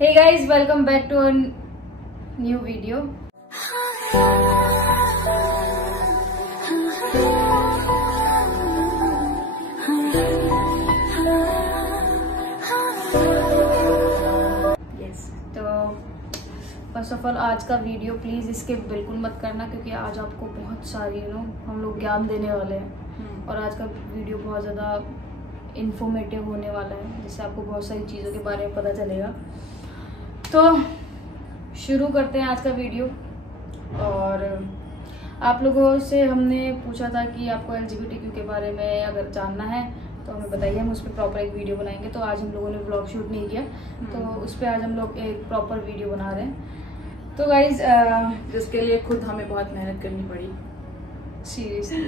Hey guys, welcome back to a new video. Yes, तो first of all आज का video please skip बिल्कुल मत करना, क्योंकि आज आपको बहुत सारी हम लोग ज्ञान देने वाले हैं और आज का वीडियो बहुत ज़्यादा इंफॉर्मेटिव होने वाला है, जिससे आपको बहुत सारी चीज़ों के बारे में पता चलेगा। तो शुरू करते हैं आज का वीडियो। और आप लोगों से हमने पूछा था कि आपको LGBTQ के बारे में अगर जानना है तो हमें बताइए, हम उस पर प्रॉपर एक वीडियो बनाएंगे। तो आज हम लोगों ने व्लॉग शूट नहीं किया, तो उस पर आज हम लोग एक प्रॉपर वीडियो बना रहे हैं। तो गाइज जिसके लिए खुद हमें बहुत मेहनत करनी पड़ी, सीरियसली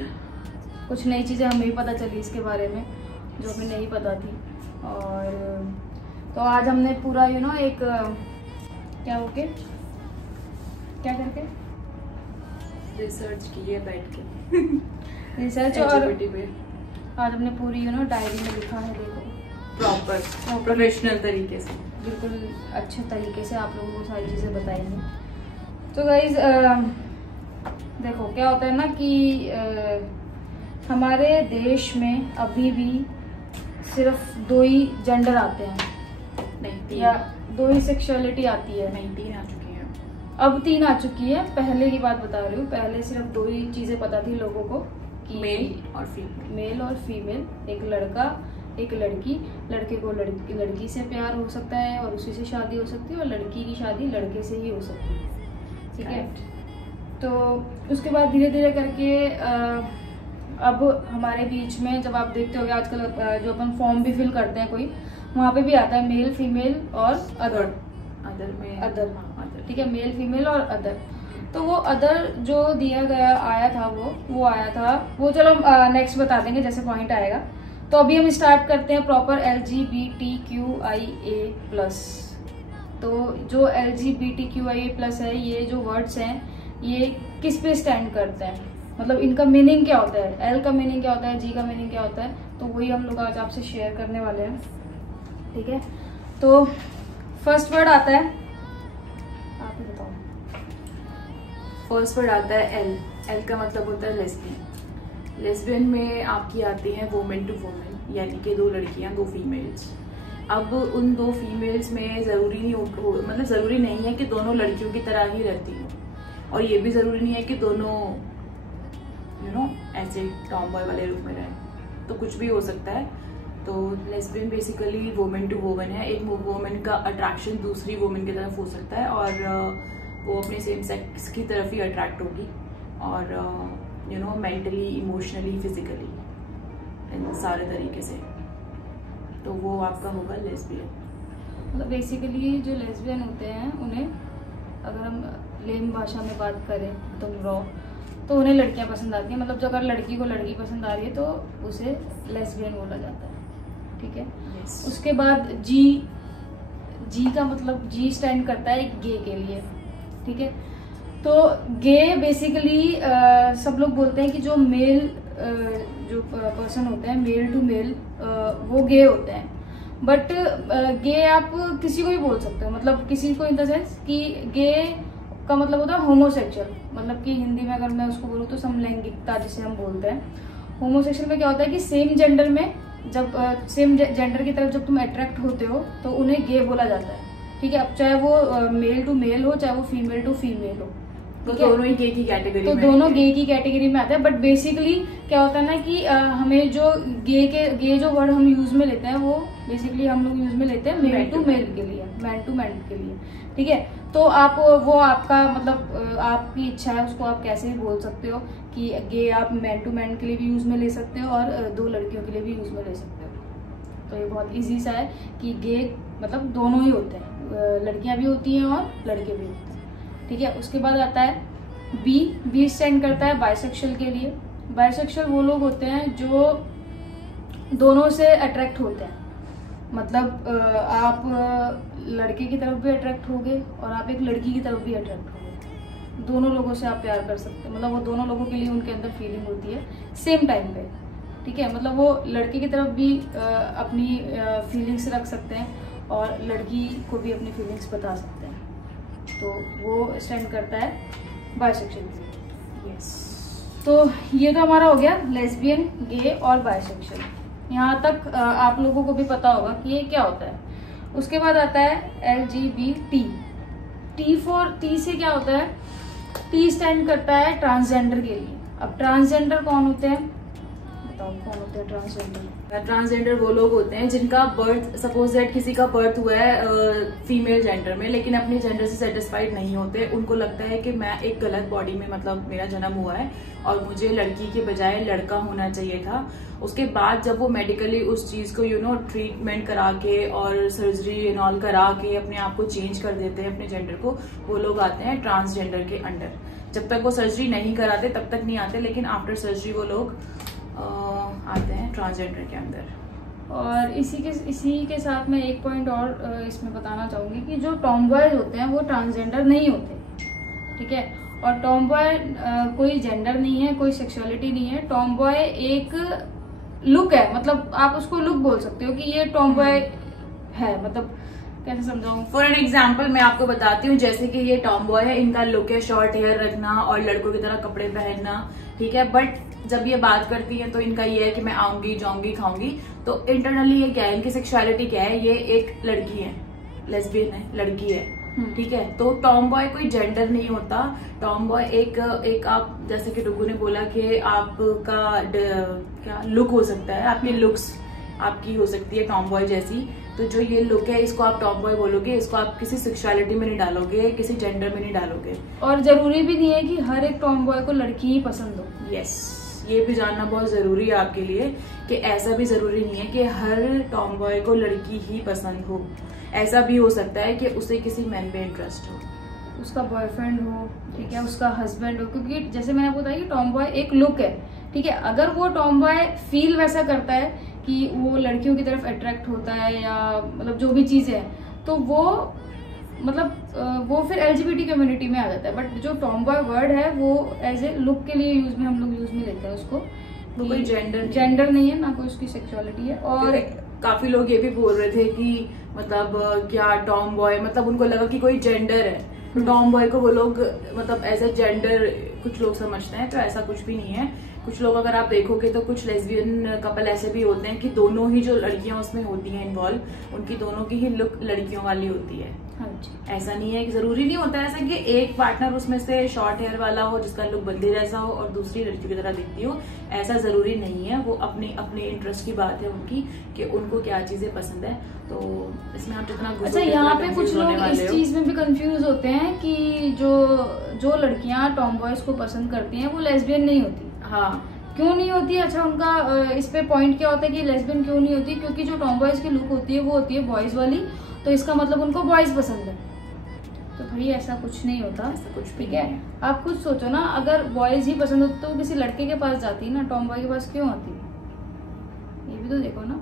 कुछ नई चीज़ें हमें भी पता चली इसके बारे में जो हमें नहीं पता थी। और तो आज हमने पूरा एक क्या करके रिसर्च की है बैठ के रिसर्च और आज हमने पूरी डायरी में लिखा है। देखो प्रॉपर प्रोफेशनल तरीके से, बिल्कुल अच्छे तरीके से आप लोगों को सारी चीज़ें बताएंगे। तो गाइज देखो क्या होता है ना कि हमारे देश में अभी भी सिर्फ 2 ही जेंडर आते हैं, नहीं या 2 ही सेक्सुअलिटी आती है। नहीं 3 आ चुकी है, अब 3 आ चुकी है। पहले की बात बता रही हूँ, पहले सिर्फ 2 ही चीजें पता थी लोगों को कि मेल और फीमेल, एक लड़का एक लड़की, लड़के को लड़की से प्यार हो सकता है और उसी से शादी हो सकती है, और लड़की की शादी लड़के से ही हो सकती है। ठीक है, तो उसके बाद धीरे धीरे करके अब हमारे बीच में जब आप देखते होगे आजकल जो अपन फॉर्म भी फिल करते हैं कोई, वहाँ पे भी आता है मेल फीमेल और अदर ठीक है, मेल फीमेल और अदर। तो वो अदर जो दिया गया आया था वो चलो नेक्स्ट बता देंगे जैसे पॉइंट आएगा। तो अभी हम स्टार्ट करते हैं प्रॉपर LGBTQIA+। तो जो LGBTQIA+ है, ये जो वर्ड्स हैं ये किस पे स्टैंड करते हैं, मतलब इनका मीनिंग क्या होता है, L का मीनिंग क्या होता है, G का मीनिंग क्या होता है, तो वही हम लोग आज आपसे शेयर करने वाले हैं। ठीक है, तो फर्स्ट वर्ड आता है, आप ही बताओ। फर्स्ट वर्ड आता है L का मतलब होता है लेस्बियन। लेस्बियन में आपकी आती है वोमेन टू वोमेन, यानी कि 2 लड़कियां 2 फीमेल्स। अब उन 2 फीमेल्स में जरूरी नहीं है कि दोनों लड़कियों की तरह ही रहती हो, और ये भी जरूरी नहीं है कि दोनों ऐसे टॉम बॉय वाले रूप में रहें, तो कुछ भी हो सकता है। तो lesbian basically women to women है। एक वोमेन का अट्रैक्शन दूसरी वोमेन की तरफ हो सकता है, और वो अपने सेम सेक्स की तरफ ही अट्रैक्ट होगी, और मेंटली, इमोशनली, फिजिकली, इन सारे तरीके से। तो वो आपका होगा लेस्बियन। मतलब बेसिकली जो लेस्बियन होते हैं उन्हें, अगर हम लेम भाषा में बात करें एकदम रॉ, तो उन्हें लड़कियां पसंद आती हैं। मतलब जो अगर लड़की को लड़की पसंद आ रही है तो उसे लेस्बियन बोला जाता है। ठीक है, yes. उसके बाद जी का मतलब G स्टैंड करता है गे के लिए। ठीक है, तो गे बेसिकली सब लोग बोलते हैं कि जो मेल जो पर्सन होते हैं, मेल टू मेल, वो गे होते हैं। बट गे आप किसी को भी बोल सकते हो, मतलब किसी को इन द सेंस कि गे का मतलब होता है होमोसेक्सुअल, मतलब कि हिंदी में अगर मैं उसको बोलूँ तो समलैंगिकता जिसे हम बोलते हैं। होमोसेक्सुअल में क्या होता है कि सेम जेंडर में जब सेम जेंडर की तरफ जब तुम अट्रैक्ट होते हो तो उन्हें गे बोला जाता है। ठीक है, अब चाहे वो मेल टू मेल हो, चाहे वो फीमेल टू फीमेल हो, तो दोनों ही गे की कैटेगरी तो दोनों गे की कैटेगरी में आते हैं। बट बेसिकली क्या होता है ना कि हमें जो गे जो वर्ड हम यूज में लेते हैं वो बेसिकली हम लोग यूज में लेते हैं मेल टू मेल के लिए, मैन टू मैन के लिए। ठीक है, तो आप वो आपका मतलब आपकी इच्छा है, उसको आप कैसे भी बोल सकते हो कि गे आप मैन टू मैन के लिए भी यूज में ले सकते हो और 2 लड़कियों के लिए भी यूज में ले सकते हो। तो ये बहुत इजी सा है कि गे मतलब दोनों ही होते हैं, लड़कियां भी होती हैं और लड़के भी होते हैं। ठीक है, उसके बाद आता है बी स्टैंड करता है बाइसेक्सुअल के लिए। बाइसेक्सुअल वो लोग होते हैं जो दोनों से अट्रैक्ट होते हैं, मतलब आप लड़के की तरफ भी अट्रैक्ट होगे और आप एक लड़की की तरफ भी अट्रैक्ट होगे। दोनों लोगों से आप प्यार कर सकते हैं, मतलब वो दोनों लोगों के लिए उनके अंदर फीलिंग होती है सेम टाइम पे। ठीक है, मतलब वो लड़के की तरफ भी अपनी फीलिंग्स रख सकते हैं और लड़की को भी अपनी फीलिंग्स बता सकते हैं। तो वो स्टैंड करता है बायसेक्सुअल। यस, तो ये तो हमारा हो गया लेस्बियन, गे और बायसेक्सुअल। यहाँ तक आप लोगों को भी पता होगा कि ये क्या होता है। उसके बाद आता है LGBT। टी से क्या होता है? टी स्टैंड करता है ट्रांसजेंडर के लिए। अब ट्रांसजेंडर कौन होते हैं, बताओ कौन होते हैं ट्रांसजेंडर? ट्रांसजेंडर वो लोग होते हैं जिनका बर्थ, सपोज दैट किसी का बर्थ हुआ है फीमेल जेंडर में, लेकिन अपने जेंडर से सेटिस्फाइड नहीं होते। उनको लगता है कि मैं एक गलत बॉडी में, मतलब मेरा जन्म हुआ है और मुझे लड़की के बजाय लड़का होना चाहिए था। उसके बाद जब वो मेडिकली उस चीज को ट्रीटमेंट करा के और सर्जरी एंड ऑल करा के अपने आप को चेंज कर देते हैं अपने जेंडर को, वो लोग आते हैं ट्रांसजेंडर के अंडर। जब तक वो सर्जरी नहीं कराते तब तक नहीं आते, लेकिन आफ्टर सर्जरी वो लोग आते हैं ट्रांसजेंडर के अंदर। और इसी के साथ मैं एक पॉइंट और इसमें बताना चाहूंगी कि जो टॉम बॉयज होते हैं वो ट्रांसजेंडर नहीं होते, ठीक है। और टॉम बॉय कोई जेंडर नहीं है, कोई सेक्सुअलिटी नहीं है। टॉम बॉय एक लुक है, मतलब आप उसको लुक बोल सकते हो कि ये टॉम बॉय है। मतलब कैसे समझाऊं? फॉर एन एग्जाम्पल मैं आपको बताती हूँ, जैसे कि ये टॉम बॉय है, इनका लुक है शॉर्ट हेयर रखना और लड़कों की तरह कपड़े पहनना, ठीक है। बट जब ये बात करती है तो इनका ये है कि मैं आऊंगी, जाऊंगी, खाऊंगी। तो इंटरनली ये क्या है, इनकी सेक्सुअलिटी क्या है? ये एक लड़की है, लेस्बियन है, लड़की है, ठीक है। तो टॉम बॉय कोई जेंडर नहीं होता। टॉम बॉय एक आप जैसे कि डुगू ने बोला कि आपका क्या लुक हो सकता है, आपकी लुक्स आपकी हो सकती है टॉम बॉय जैसी। तो जो ये लुक है इसको आप टॉम बॉय बोलोगे, इसको आप किसी सेक्सुअलिटी में नहीं डालोगे, किसी जेंडर में नहीं डालोगे। और जरूरी भी नहीं है कि हर एक टॉम बॉय को लड़की ही पसंद हो। यस, ये भी जानना बहुत जरूरी है आपके लिए कि ऐसा भी जरूरी नहीं है कि हर टॉम बॉय को लड़की ही पसंद हो। ऐसा भी हो सकता है कि उसे किसी मैन में इंटरेस्ट हो, उसका बॉयफ्रेंड हो, ठीक है, उसका हस्बैंड हो। क्योंकि जैसे मैंने बताया कि टॉम बॉय एक लुक है, ठीक है। अगर वो टॉम बॉय फील वैसा करता है कि वो लड़कियों की तरफ अट्रैक्ट होता है या मतलब जो भी चीजें है, तो वो मतलब वो फिर LGBT कम्युनिटी में आ जाता है। बट जो टॉम बॉय वर्ड है वो एज ए लुक के लिए हम लोग यूज में लेते हैं उसको। वो कोई जेंडर नहीं है, ना कोई उसकी सेक्सुअलिटी है। और काफी लोग ये भी बोल रहे थे कि मतलब क्या टॉम बॉय, मतलब उनको लगा कि कोई जेंडर है। टॉम बॉय को वो लोग मतलब एज ए जेंडर कुछ लोग समझते हैं, तो ऐसा कुछ भी नहीं है। कुछ लोग अगर आप देखोगे तो कुछ लेस्बियन कपल ऐसे भी होते हैं कि दोनों ही जो लड़कियां उसमें होती हैं इन्वॉल्व, उनकी दोनों की ही लुक लड़कियों वाली होती है। हाँ जी, ऐसा नहीं है कि जरूरी नहीं होता ऐसा कि एक पार्टनर उसमें से शॉर्ट हेयर वाला हो जिसका लुक बंदे जैसा हो और दूसरी लड़की की तरह दिखती हो। ऐसा जरूरी नहीं है, वो अपने इंटरेस्ट की बात है उनकी कि उनको क्या चीजें पसंद है। तो इसमें आप जितना अच्छा, यहाँ पे कुछ लोग इस चीज में भी कंफ्यूज होते हैं कि जो लड़कियां टॉम बॉयज को पसंद करती हैं वो लेस्बियन नहीं होती। हाँ, क्यों नहीं होती? अच्छा, उनका इस पे पॉइंट क्या होता है कि लेस्बियन क्यों नहीं होती? क्योंकि जो टॉम बॉयज की लुक होती है वो होती है बॉयज वाली, तो इसका मतलब उनको बॉयज पसंद है। तो भाई ऐसा कुछ नहीं होता, ऐसा कुछ ठीक है। आप खुद सोचो ना, अगर बॉयज ही पसंद होते तो किसी लड़के के पास जाती ना, टॉम बॉय के पास क्यों आती? ये भी तो देखो ना,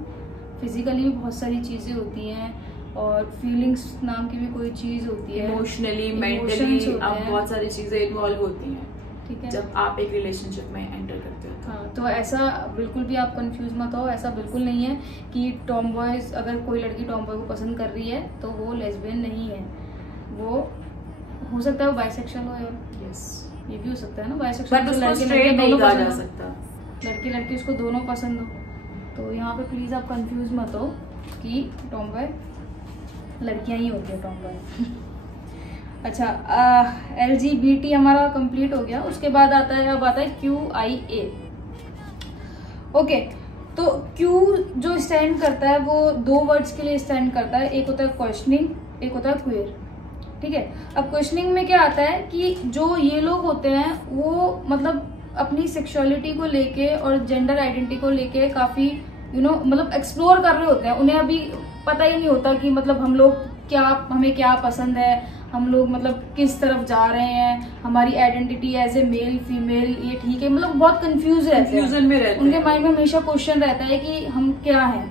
फिजिकली भी बहुत सारी चीजें होती हैं और फीलिंग्स नाम की भी कोई चीज होती है, इमोशनली, मेंटली अब बहुत सारी चीजें इन्वॉल्व होती हैं, ठीक है, जब आप एक रिलेशनशिप में एंटर करते हो। हाँ, तो ऐसा बिल्कुल भी आप कंफ्यूज मत हो। ऐसा बिल्कुल नहीं है कि टॉम बॉयज, अगर कोई लड़की टॉम बॉय को पसंद कर रही है तो वो लेस्बियन नहीं है। वो हो सकता है वो बाइसेक्सुअल हो, यार यस, ये भी हो सकता है ना, बाइसेक्सुअल लड़की लड़की उसको दोनों पसंद हो। तो यहाँ पे प्लीज आप कंफ्यूज मत हो कि टॉम बॉय लड़कियां ही होती है टॉम बॉय। अच्छा, LGBT हमारा कंप्लीट हो गया। उसके बाद आता है, अब आता है QIA। ओके, तो Q जो स्टैंड करता है वो दो वर्ड्स के लिए स्टैंड करता है। एक होता है क्वेश्चनिंग, एक होता है क्वेयर, ठीक है। अब क्वेश्चनिंग में क्या आता है कि जो ये लोग होते हैं वो मतलब अपनी सेक्सुअलिटी को लेके और जेंडर आइडेंटिटी को लेके काफी मतलब एक्सप्लोर कर रहे होते हैं। उन्हें अभी पता ही नहीं होता कि मतलब हमें क्या पसंद है, हम लोग मतलब किस तरफ जा रहे हैं, हमारी identity as a male female ये ठीक है, मतलब बहुत कंफ्यूज रहते हैं। उनके माइंड में हमेशा क्वेश्चन रहता है कि हम क्या हैं।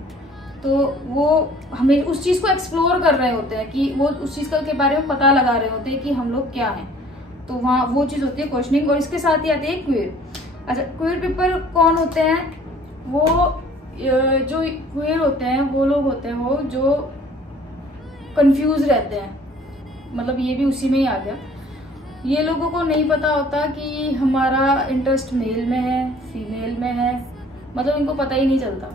तो वो हमें उस चीज को एक्सप्लोर कर रहे होते हैं कि वो उस चीज के बारे में पता लगा रहे होते हैं कि हम लोग क्या हैं। तो वहाँ वो चीज होती है क्वेश्चनिंग। और इसके साथ ही आती है क्वेयर। अच्छा, क्वेयर पीपल कौन होते हैं? वो जो क्वेयर होते हैं वो लोग होते हैं वो जो कंफ्यूज रहते हैं, मतलब ये भी उसी में ही आ गया। ये लोगों को नहीं पता होता कि हमारा इंटरेस्ट मेल में है फीमेल में है, मतलब इनको पता ही नहीं चलता।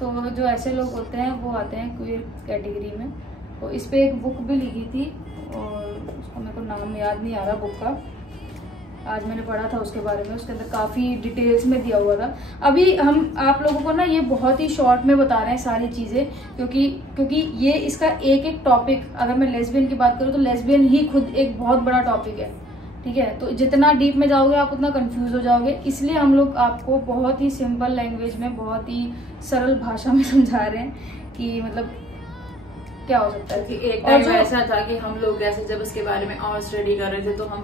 तो जो ऐसे लोग होते हैं वो आते हैं क्वीयर कैटेगरी में। तो इस पे एक बुक भी लिखी थी और उसका मेरे को नाम याद नहीं आ रहा बुक का, आज मैंने पढ़ा था उसके बारे में, उसके अंदर काफ़ी डिटेल्स में दिया हुआ था। अभी हम आप लोगों को ना ये बहुत ही शॉर्ट में बता रहे हैं सारी चीज़ें, क्योंकि ये इसका एक एक टॉपिक, अगर मैं लेस्बियन की बात करूँ तो लेस्बियन ही खुद एक बहुत बड़ा टॉपिक है, ठीक है। तो जितना डीप में जाओगे आप उतना कंफ्यूज हो जाओगे, इसलिए हम लोग आपको बहुत ही सिंपल लैंग्वेज में, बहुत ही सरल भाषा में समझा रहे हैं कि मतलब क्या हो सकता है। कि एक टाइम ऐसा था कि हम लोग ऐसे जब इसके बारे में और स्टडी कर रहे थे तो हम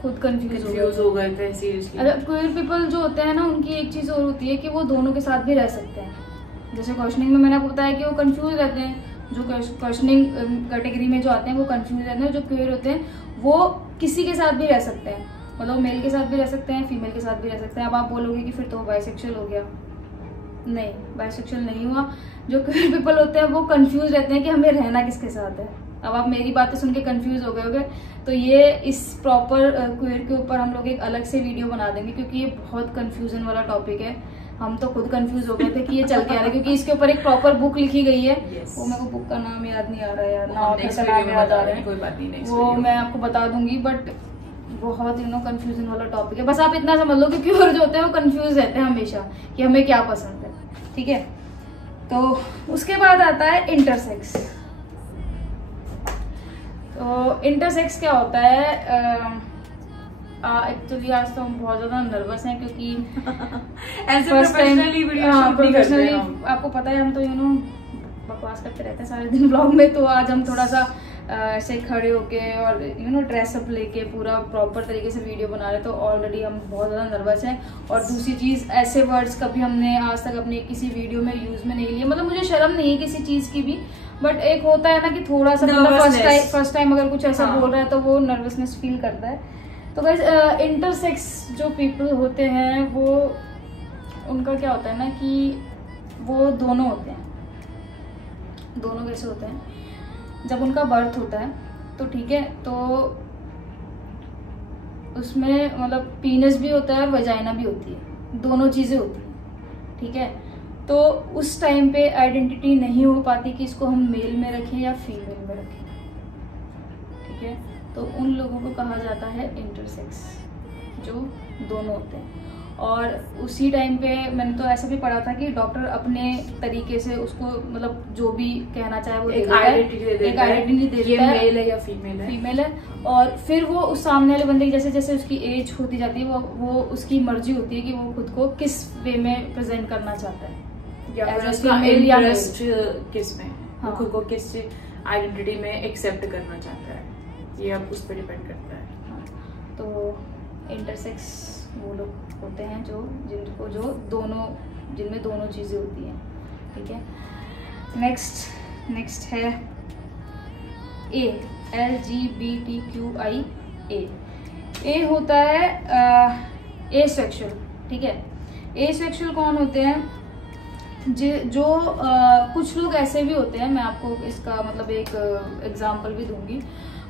खुद कंफ्यूज हो गए थे सीरियसली। क्वीयर पीपल जो होते हैं ना, उनकी एक चीज और होती है कि वो दोनों के साथ भी रह सकते हैं। जैसे क्वेश्चनिंग में मैंने आपको बताया कि वो कंफ्यूज रहते हैं, जो क्वेश्चनिंग कैटेगरी में जो आते हैं वो कंफ्यूज रहते हैं। जो क्वीयर होते हैं वो किसी के साथ भी रह सकते हैं, मतलब मेल के साथ भी रह सकते हैं, फीमेल के साथ भी रह सकते हैं। अब आप बोलोगे कि फिर तो बाइसेक्सुअल हो गया, नहीं, बाइसेक्सुअल नहीं हुआ। जो क्वीयर पीपल होते हैं वो कंफ्यूज रहते हैं कि हमें रहना किसके साथ है। अब आप मेरी बातें सुन के कंफ्यूज हो गए होगे, तो ये इस प्रॉपर क्वीयर के ऊपर हम लोग एक अलग से वीडियो बना देंगे, क्योंकि ये बहुत कंफ्यूजन वाला टॉपिक है। हम तो खुद कंफ्यूज हो गए थे कि ये चल के आ रहा है, क्योंकि इसके ऊपर एक प्रॉपर बुक लिखी गई है। वो मेरे को बुक का नाम याद नहीं आ रहा है यार, नाम याद आ रहा है, कोई बात नहीं, वो मैं आपको बता दूंगी। बट बहुत कंफ्यूजन वाला टॉपिक है। बस आप इतना समझ लो कि क्यूअर जो होते हैं वो कंफ्यूज रहते हैं हमेशा कि हमें क्या पसंद है, ठीक है। तो उसके बाद आता है इंटरसेक्स। तो इंटरसेक्स क्या होता है? एक्चुअली आज तो हम बहुत ज्यादा नर्वस हैं, क्योंकि प्रोफेशनली आपको पता है हम तो बकवास करते रहते हैं सारे दिन ब्लॉग में। तो आज हम थोड़ा सा ऐसे खड़े होके और ड्रेसअप लेके पूरा प्रॉपर तरीके से वीडियो बना रहे, तो ऑलरेडी हम बहुत ज़्यादा नर्वस हैं। और दूसरी चीज़, ऐसे वर्ड्स कभी हमने आज तक अपने किसी वीडियो में यूज़ में नहीं लिए, मतलब मुझे शर्म नहीं है किसी चीज़ की भी, बट एक होता है ना कि थोड़ा सा फर्स्ट टाइम अगर कुछ ऐसा बोल रहा है तो वो नर्वसनेस फील करता है। तो गाइस, इंटरसेक्स जो पीपल होते हैं वो, उनका क्या होता है ना कि वो दोनों होते हैं। दोनों कैसे होते हैं? जब उनका बर्थ होता है तो ठीक है, तो उसमें मतलब पीनस भी होता है और वजाइना भी होती है, दोनों चीज़ें होती हैं, ठीक है। तो उस टाइम पे आइडेंटिटी नहीं हो पाती कि इसको हम मेल में रखें या फीमेल में रखें, ठीक है। तो उन लोगों को कहा जाता है इंटरसेक्स, जो दोनों होते हैं। और उसी टाइम पे मैंने तो ऐसा भी पढ़ा था कि डॉक्टर अपने तरीके से उसको मतलब जो भी कहना चाहे वो एक आइडेंटिटी दे देता है, मेल है या फीमेल है। और फिर वो उस सामने वाले बंदे की जैसे जैसे उसकी एज होती जाती है, वो उसकी मर्जी होती है कि वो खुद को किस वे में प्रेजेंट करना चाहता है, या किस में, हाँ, खुद को किस आइडेंटिटी में एक्सेप्ट करना चाहता है, ये अब उस पर डिपेंड करता है। हाँ, तो इंटरसेक्स वो लोग होते हैं जिनमें दोनों चीज़ें होती हैं, ठीक है। नेक्स्ट है LGBTQIA। ए होता है एसेक्सुअल, ठीक है। एसेक्सुअल कौन होते हैं? जो कुछ लोग ऐसे भी होते हैं, मैं आपको इसका मतलब एक एग्जांपल भी दूंगी।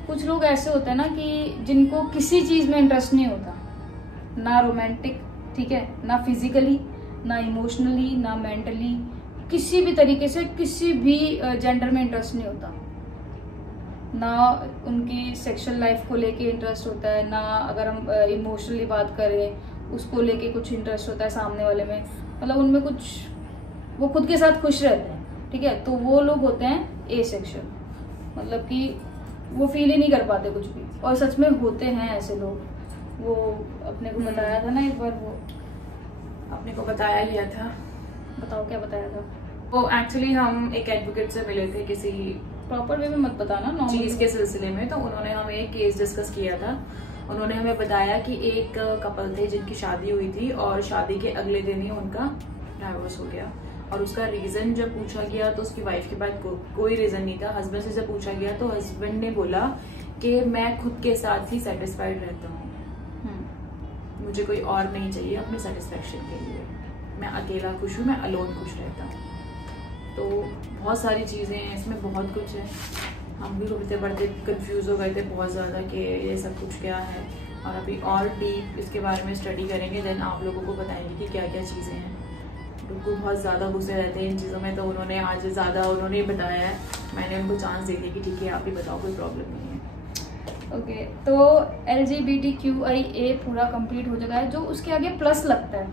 कुछ लोग ऐसे होते हैं ना कि जिनको किसी चीज़ में इंटरेस्ट नहीं होता, ना रोमांटिक, ठीक है, ना फिजिकली, ना इमोशनली, ना मेंटली, किसी भी तरीके से किसी भी जेंडर में इंटरेस्ट नहीं होता। ना उनकी सेक्सुअल लाइफ को लेके इंटरेस्ट होता है, ना अगर हम इमोशनली बात करें उसको लेके कुछ इंटरेस्ट होता है सामने वाले में, मतलब उनमें कुछ, वो खुद के साथ खुश रहते हैं, ठीक है। तो वो लोग होते हैं एसेक्सुअल, मतलब कि वो फील ही नहीं कर पाते कुछ भी। और सच में होते हैं ऐसे लोग, वो अपने को बताया था ना एक बार, वो अपने को बताया लिया था। बताओ क्या बताया था? वो एक्चुअली हम एक एडवोकेट से मिले थे किसी प्रॉपर वे में मत बताना चीज के सिलसिले में, तो उन्होंने हमें एक केस डिस्कस किया था। उन्होंने हमें बताया कि एक कपल थे जिनकी शादी हुई थी और शादी के अगले दिन ही उनका डाइवोर्स हो गया। और उसका रीजन जब पूछा गया तो उसकी वाइफ के पास कोई रीजन नहीं था। हस्बैंड से जब पूछा गया तो हस्बैंड ने बोला कि मैं खुद के साथ ही सेटिस्फाइड रहता हूँ, मुझे कोई और नहीं चाहिए अपने सेटिस्फेक्शन के लिए, मैं अकेला खुश हूँ, मैं अलोन खुश रहता हूँ। तो बहुत सारी चीजें हैं इसमें, बहुत कुछ है। हम भी कभी पढ़ते कंफ्यूज हो गए थे बहुत ज़्यादा कि ये सब कुछ क्या है, और अभी और डीप इसके बारे में स्टडी करेंगे, देन आप लोगों को बताएंगे कि क्या क्या चीज़ें हैं। बिल्कुल बहुत ज़्यादा घुसे रहते हैं इन चीज़ों में, तो उन्होंने आज ज़्यादा उन्होंने बताया है, मैंने उनको चांस दे दिया कि ठीक है आप ही बताओ, कोई प्रॉब्लम नहीं है। ओके, तो LGBTQIA पूरा कंप्लीट हो चुका है, जो उसके आगे प्लस लगता है,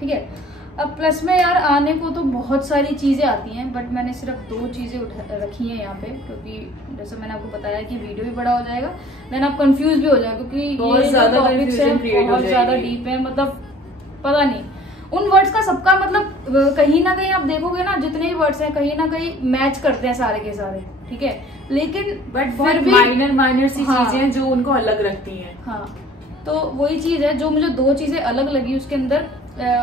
ठीक है। अब प्लस में यार आने को तो बहुत सारी चीज़ें आती हैं, बट मैंने सिर्फ 2 चीज़ें रखी हैं यहाँ पे, क्योंकि जैसे मैंने आपको बताया कि वीडियो भी बड़ा हो जाएगा, देन आप कंफ्यूज भी हो जाएगा, क्योंकि बहुत ज़्यादा टॉपिक्स हैं, बहुत ज़्यादा डीप है, मतलब पता नहीं उन वर्ड्स का सबका मतलब कहीं ना कहीं आप देखोगे ना, जितने भी वर्ड्स हैं कहीं ना कहीं मैच करते हैं सारे के सारे, ठीक है, लेकिन बट फिर भी माइनर सी चीजें हैं जो उनको अलग रखती हैं। हाँ, तो वही चीज है जो मुझे 2 चीजें अलग लगी उसके अंदर।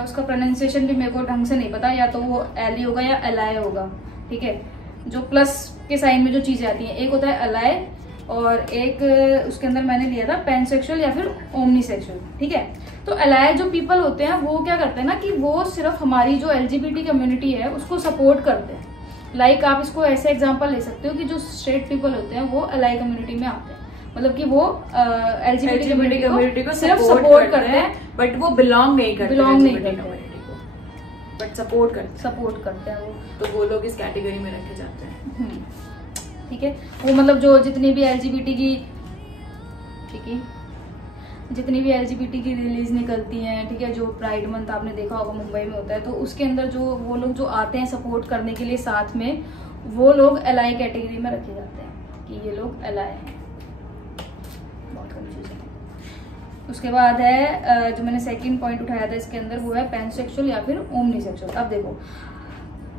उसका प्रोनाउंसिएशन भी मेरे को ढंग से नहीं पता, या तो वो एली होगा या एलाय होगा, ठीक है। जो प्लस के साइन में जो चीजें आती हैं, एक होता है एलाय और एक उसके अंदर मैंने लिया था पैनसेक्सुअल या फिर ओमनीसेक्सुअल, ठीक है। तो एलाय जो पीपल होते हैं वो क्या करते हैं ना कि वो सिर्फ हमारी जो LGBT कम्युनिटी है उसको सपोर्ट करते हैं। लाइक आप इसको ऐसे एग्जांपल ले सकते हो कि जो स्ट्रेट पीपल होते हैं वो एलाय कम्युनिटी में आते हैं, मतलब कि वो LGBT कम्युनिटी को सिर्फ सपोर्ट करते हैं, बट वो बिलोंग नहीं करते, बट सपोर्ट करते हैं वो, तो वो लोग इस कैटेगरी में रखे जाते हैं, ठीक है। वो मतलब जो जितनी भी LGBT की, ठीक है, जितनी भी LGBT की रिलीज निकलती हैं, ठीक है, जो प्राइड मंथ आपने देखा होगा मुंबई में होता है, तो उसके अंदर जो वो लोग जो आते हैं सपोर्ट करने के लिए साथ में, वो लोग एलाय कैटेगरी में रखे जाते हैं कि ये लोग एलाय हैं। बहुत कंफ्यूजिंग है। उसके बाद है जो मैंने सेकंड पॉइंट उठाया था इसके अंदर, वो है पैनसेक्सुअल या फिर ओमनीसेक्सुअल। अब देखो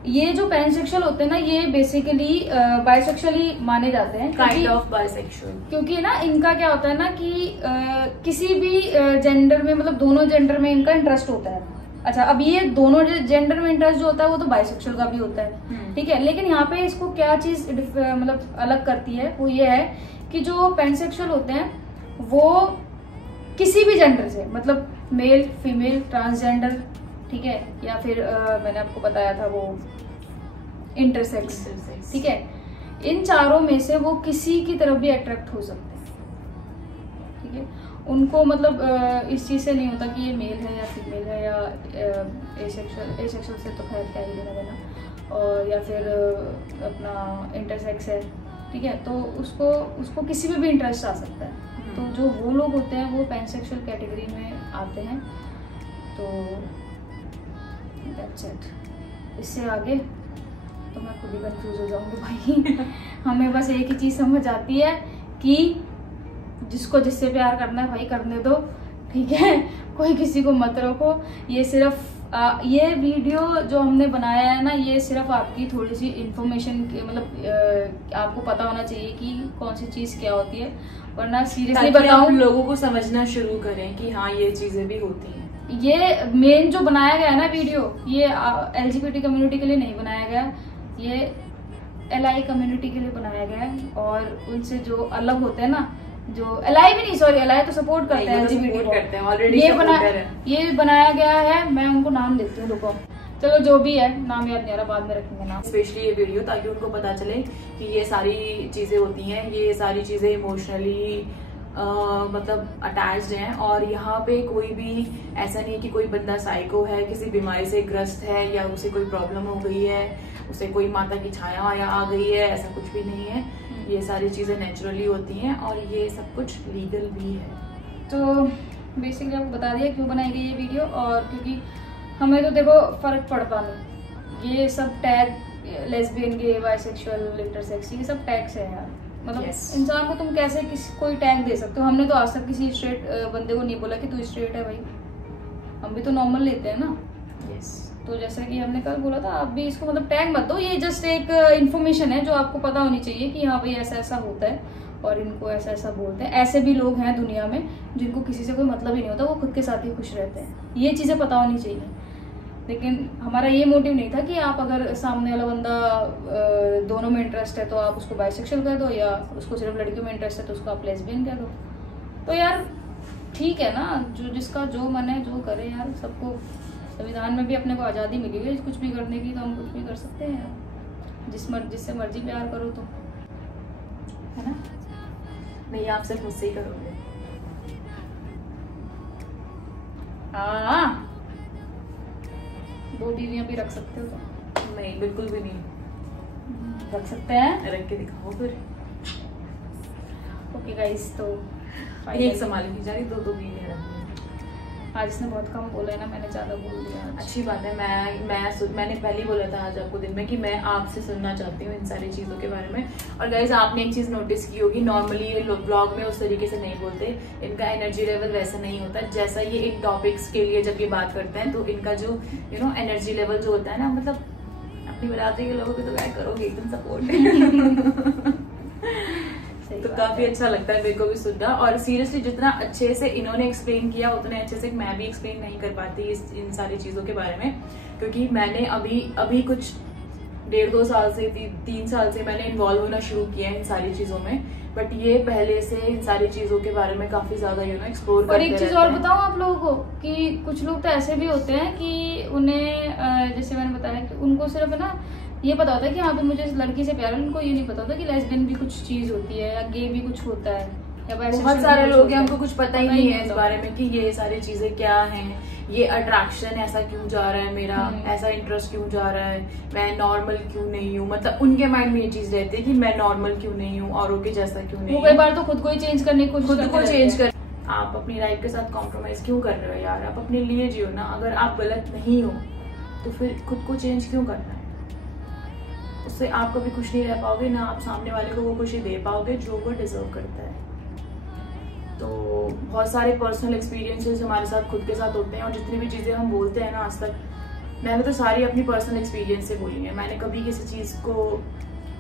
ये जो पैनसेक्सुअल होते हैं ना, ये बेसिकली बाइसेक्सुअल ही माने जाते हैं, काइंड ऑफ बाइसेक्सुअल, क्योंकि ना इनका क्या होता है ना कि किसी भी जेंडर में, मतलब दोनों जेंडर में इनका इंटरेस्ट होता है। अच्छा, अब ये दोनों जेंडर में इंटरेस्ट जो होता है वो तो बाइसेक्सुअल का भी होता है, ठीक है, लेकिन यहाँ पे इसको क्या चीज मतलब अलग करती है, वो ये है कि जो पैनसेक्सुअल होते हैं वो किसी भी जेंडर से, मतलब मेल, फीमेल, ट्रांसजेंडर, ठीक है, या फिर मैंने आपको बताया था वो इंटरसेक्स, ठीक है, इन चारों में से वो किसी की तरफ भी अट्रैक्ट हो सकते हैं, ठीक है। उनको मतलब इस चीज से नहीं होता कि ये मेल है या फीमेल है या एसेक्सुअल से तो खैर क्या ही लेना देना, और या फिर अपना इंटरसेक्स है, ठीक है, तो उसको किसी में भी इंटरेस्ट आ सकता है। तो जो वो लोग होते हैं वो पैनसेक्सुअल कैटेगरी में आते हैं। तो दैट्स इट। इससे आगे तो मैं खुद ही कंफ्यूज हो जाऊंगी भाई। हमें बस एक ही चीज समझ आती है कि जिसको जिससे प्यार करना है भाई करने दो, ठीक है, कोई किसी को मत रोको। ये सिर्फ ये वीडियो जो हमने बनाया है ना, ये सिर्फ आपकी थोड़ी सी इंफॉर्मेशन, मतलब आपको पता होना चाहिए कि कौन सी चीज क्या होती है, वरना सीरियसली बताऊं लोगों को समझना शुरू करें कि हाँ ये चीजें भी होती हैं। ये मेन जो बनाया गया है ना वीडियो, ये LGBT कम्युनिटी के लिए नहीं बनाया गया, ये LI कम्युनिटी के लिए बनाया गया है। और उनसे जो अलग होते हैं ना, जो LI भी नहीं, सॉरी, LI तो सपोर्ट करते हैं LGBT को, ऑलरेडी ये बनाया गया है। मैं उनको नाम देती हूँ, रुको, चलो जो भी है, नाम याद नहीं आ रहा, बाद में रखेंगे नाम। स्पेशली ये वीडियो ताकि उनको पता चले कि ये सारी चीजें होती हैं, ये सारी चीजें इमोशनली मतलब अटैच्ड हैं, और यहाँ पे कोई भी ऐसा नहीं है कि कोई बंदा साइको है, किसी बीमारी से ग्रस्त है, या उसे कोई प्रॉब्लम हो गई है, उसे कोई माता की छाया वाया आ गई है, ऐसा कुछ भी नहीं है। ये सारी चीजें नेचुरली होती हैं और ये सब कुछ लीगल भी है। तो बेसिकली आपको बता दिया क्यों बनाई गई ये वीडियो, और क्योंकि हमें तो देखो फर्क पड़ता नहीं, ये सब टैग लेस्बियन, गे, बाइसेक्सुअल, इंटरसेक्स, ये सब टैग्स है यार। मतलब इंसान को तुम कैसे कोई टैग दे सकते हो? हमने तो आज तक किसी स्ट्रेट बंदे को नहीं बोला कि तू स्ट्रेट है भाई, हम भी तो नॉर्मल लेते हैं ना। तो जैसा कि हमने कल बोला था, आप भी इसको मतलब टैग मत दो, ये जस्ट एक इन्फॉर्मेशन है जो आपको पता होनी चाहिए कि हाँ भाई ऐसा ऐसा होता है और इनको ऐसा ऐसा बोलते हैं। ऐसे भी लोग हैं दुनिया में जिनको किसी से कोई मतलब ही नहीं होता, वो खुद के साथ ही खुश रहते हैं, ये चीजें पता होनी चाहिए। लेकिन हमारा ये मोटिव नहीं था कि आप अगर सामने वाला बंदा दोनों में इंटरेस्ट है तो आप उसको बाइसेक्सुअल कह दो, या उसको सिर्फ लड़कियों में इंटरेस्ट है तो उसको आप लेस्बियन कह दो। तो यार ठीक है ना, जो जिसका जो मन है जो करे यार। सबको संविधान में भी अपने को आज़ादी मिली हुई है कुछ भी करने की, तो हम कुछ भी कर सकते हैं यार, जिससे मर्जी प्यार करो। तो है ना? नहीं, आप सिर्फ मुझसे ही करोगे। हाँ, 2 बीवियां भी रख सकते हो तो? नहीं, बिल्कुल भी नहीं रख सकते हैं। रख के दिखाओ फिर। ओके गाइस, तो एक संभाल की जा रही, 2 बीवियां रखनी। आज इसने बहुत कम बोला है ना, मैंने ज्यादा बोल दिया। अच्छी बात है। मैंने पहले ही बोला था आज आपको दिन में कि मैं आपसे सुनना चाहती हूँ इन सारी चीज़ों के बारे में। और गाइज, आपने एक चीज़ नोटिस की होगी, नॉर्मली ये ब्लॉग में उस तरीके से नहीं बोलते, इनका एनर्जी लेवल वैसा नहीं होता जैसा ये एक टॉपिक्स के लिए जब ये बात करते हैं तो इनका जो एनर्जी लेवल जो होता है ना, मतलब अपनी बरादरी के लोगों की तो क्या करोगे, एकदम सपोर्ट तो काफी अच्छा लगता है मेरे को भी सुनना। और सीरियसली जितना अच्छे से इन्होंने एक्सप्लेन किया उतने अच्छे से मैं भी एक्सप्लेन नहीं कर पाती इन सारी चीजों के बारे में, क्योंकि मैंने अभी कुछ 1.5-2 साल से 3 साल से मैंने इन्वॉल्व होना शुरू किया है इन सारी चीजों में। बट ये पहले से इन सारी चीजों के बारे में काफी ज्यादा एक्सप्लोर करते और एक चीज और बताऊं आप लोगों को कि कुछ लोग तो ऐसे भी होते हैं कि उन्हें जैसे मैंने बताया कि उनको सिर्फ ना ये पता होता है कि हाँ भी मुझे इस लड़की से प्यार है, उनको ये नहीं पता होता कि लेस्बियन भी कुछ चीज होती है या गे भी कुछ होता है या बहुत सारे लोग हैं उनको कुछ पता ही नहीं है इस बारे में कि ये सारी चीजें क्या हैं, ये अट्रैक्शन ऐसा क्यों जा रहा है मेरा, ऐसा इंटरेस्ट क्यों जा रहा है, मैं नॉर्मल क्यों नहीं हूँ। मतलब उनके माइंड में ये चीज रहती है कि मैं नॉर्मल क्यों नहीं हूँ, औरों के जैसा क्यों नहीं हूँ। कई बार तो खुद को ही चेंज करने की खुद को चेंज कर। आप अपनी लाइफ के साथ कॉम्प्रोमाइज क्यों कर रहे हो यार? आप अपने लिए जियो ना। अगर आप गलत नहीं हो तो फिर खुद को चेंज क्यों करना है? उससे आप कभी खुश नहीं रह पाओगे, ना आप सामने वाले को वो खुशी दे पाओगे जो वो डिजर्व करता है। तो बहुत सारे पर्सनल एक्सपीरियंसेस हमारे साथ खुद के साथ होते हैं और जितनी भी चीजें हम बोलते हैं ना आज तक, मैंने तो सारी अपनी पर्सनल एक्सपीरियंस से बोली है। मैंने कभी किसी चीज को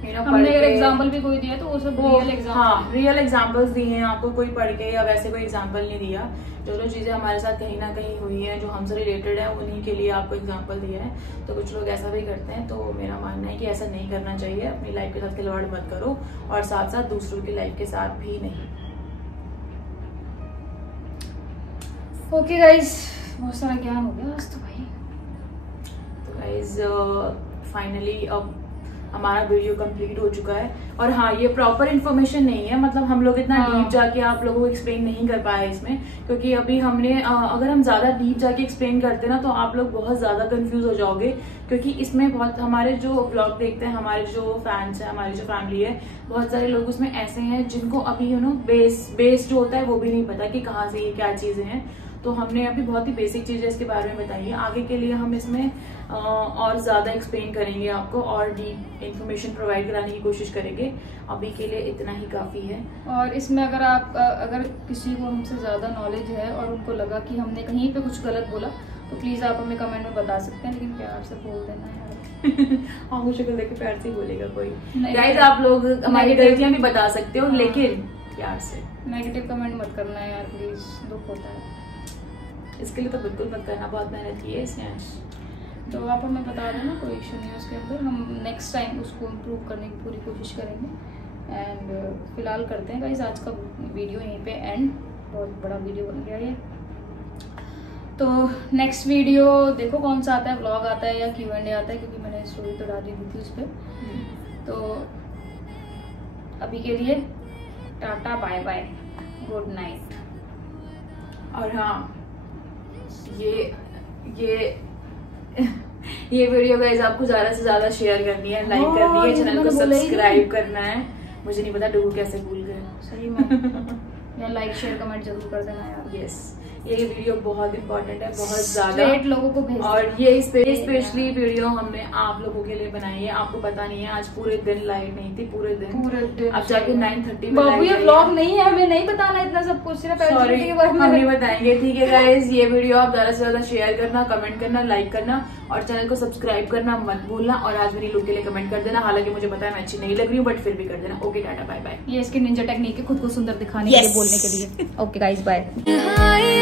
हमने अगर एग्जांपल भी कोई दिया तो वो सब रियल एग्जांपल, हाँ रियल एग्जांपल्स दिए हैं आपको, कोई पढ़ के या वैसे कोई एग्जांपल नहीं दिया। जो चीजें हमारे साथ कहीं ना कहीं हुई हैं, जो हमसे रिलेटेड है, उन्हीं के लिए आपको एग्जांपल दिया है। तो कुछ लोग ऐसा भी करते हैं, तो मेरा मानना है कि ऐसा नहीं करना चाहिए। अपनी लाइफ के साथ खिलवाड़ मत करो और साथ साथ दूसरों की लाइफ के साथ भी नहीं। ओके गाइज, बहुत सारा ज्ञान हो गया आज तो भाई। तो गाइज फाइनली अब हमारा वीडियो कंप्लीट हो चुका है। और हाँ, ये प्रॉपर इन्फॉर्मेशन नहीं है, मतलब हम लोग इतना डीप जाके आप लोगों को एक्सप्लेन नहीं कर पाए इसमें, क्योंकि अभी हमने अगर हम ज्यादा डीप जाके एक्सप्लेन करते ना तो आप लोग बहुत ज्यादा कंफ्यूज हो जाओगे, क्योंकि इसमें बहुत हमारे जो ब्लॉग देखते हैं, हमारे जो फैंस है, हमारी जो फैमिली है, बहुत सारे लोग उसमें ऐसे हैं जिनको अभी बेस जो होता है वो भी नहीं पता कि कहाँ से ये क्या चीजें हैं। तो हमने अभी बहुत ही बेसिक चीजें इसके बारे में बताई है। आगे के लिए हम इसमें और ज्यादा एक्सप्लेन करेंगे आपको और डीप इन्फॉर्मेशन प्रोवाइड कराने की कोशिश करेंगे। अभी के लिए इतना ही काफी है। और इसमें अगर किसी को हमसे ज्यादा नॉलेज है और उनको लगा कि हमने कहीं पे कुछ गलत बोला तो प्लीज आप हमें कमेंट में बता सकते हैं, लेकिन प्यार से बोल देना यार। हाँ, मुझे शक्ल देख के प्यार से ही बोलेगा कोई। गाइस, आप लोग हमारी गलतियां भी बता सकते हो, लेकिन प्यार से। नेगेटिव कमेंट मत करना यार प्लीज, दुख होता है। इसके लिए तो बिल्कुल मत करना, बहुत मेहनत की है इसने। तो आप हमें बता देना, कोई इशू नहीं है उसके अंदर। हम नेक्स्ट टाइम उसको इम्प्रूव करने की पूरी कोशिश करेंगे। एंड फिलहाल करते हैं गाइस आज का वीडियो यहीं पे एंड। बहुत बड़ा वीडियो बन गया ये। तो नेक्स्ट वीडियो देखो कौन सा आता है, व्लॉग आता है या Q&A आता है, क्योंकि मैंने स्टोरी तो डाली दी थी उस पर। तो अभी के लिए tata bye bye, good night. और हाँ, ये वीडियो गाइस आपको ज्यादा से ज्यादा शेयर करनी है, लाइक करनी है, चैनल को सब्सक्राइब करना है। मुझे नहीं पता डुगू कैसे भूल गए। सही में यार, लाइक शेयर कमेंट जरूर कर देना यार। यस, ये वीडियो बहुत इंपॉर्टेंट है, बहुत ज्यादा लोगों को भेजना। और ये स्पेशली वीडियो हमने आप लोगों के लिए बनाई है। आपको पता नहीं है, आज पूरे दिन लाइट नहीं थी, पूरे दिन अब जाके 9:30 में। ये व्लॉग नहीं है, हमें नहीं बताना इतना सब कुछ, सिर्फ हम नहीं बताएंगे, ठीक है गाइज। ये वीडियो आप ज्यादा से ज्यादा शेयर करना, कमेंट करना, लाइक करना और चैनल को सब्सक्राइब करना मत भूलना। और आज मेरी लुक के लिए कमेंट कर देना, हालांकि मुझे पता है मैं अच्छी नहीं लग रही हूँ, बट फिर भी कर देना। Okay, tata bye bye. ये इसकी निंजा टेक्निक है, खुद को सुंदर दिखाने के लिए, बोलने के लिए। Okay guys, bye.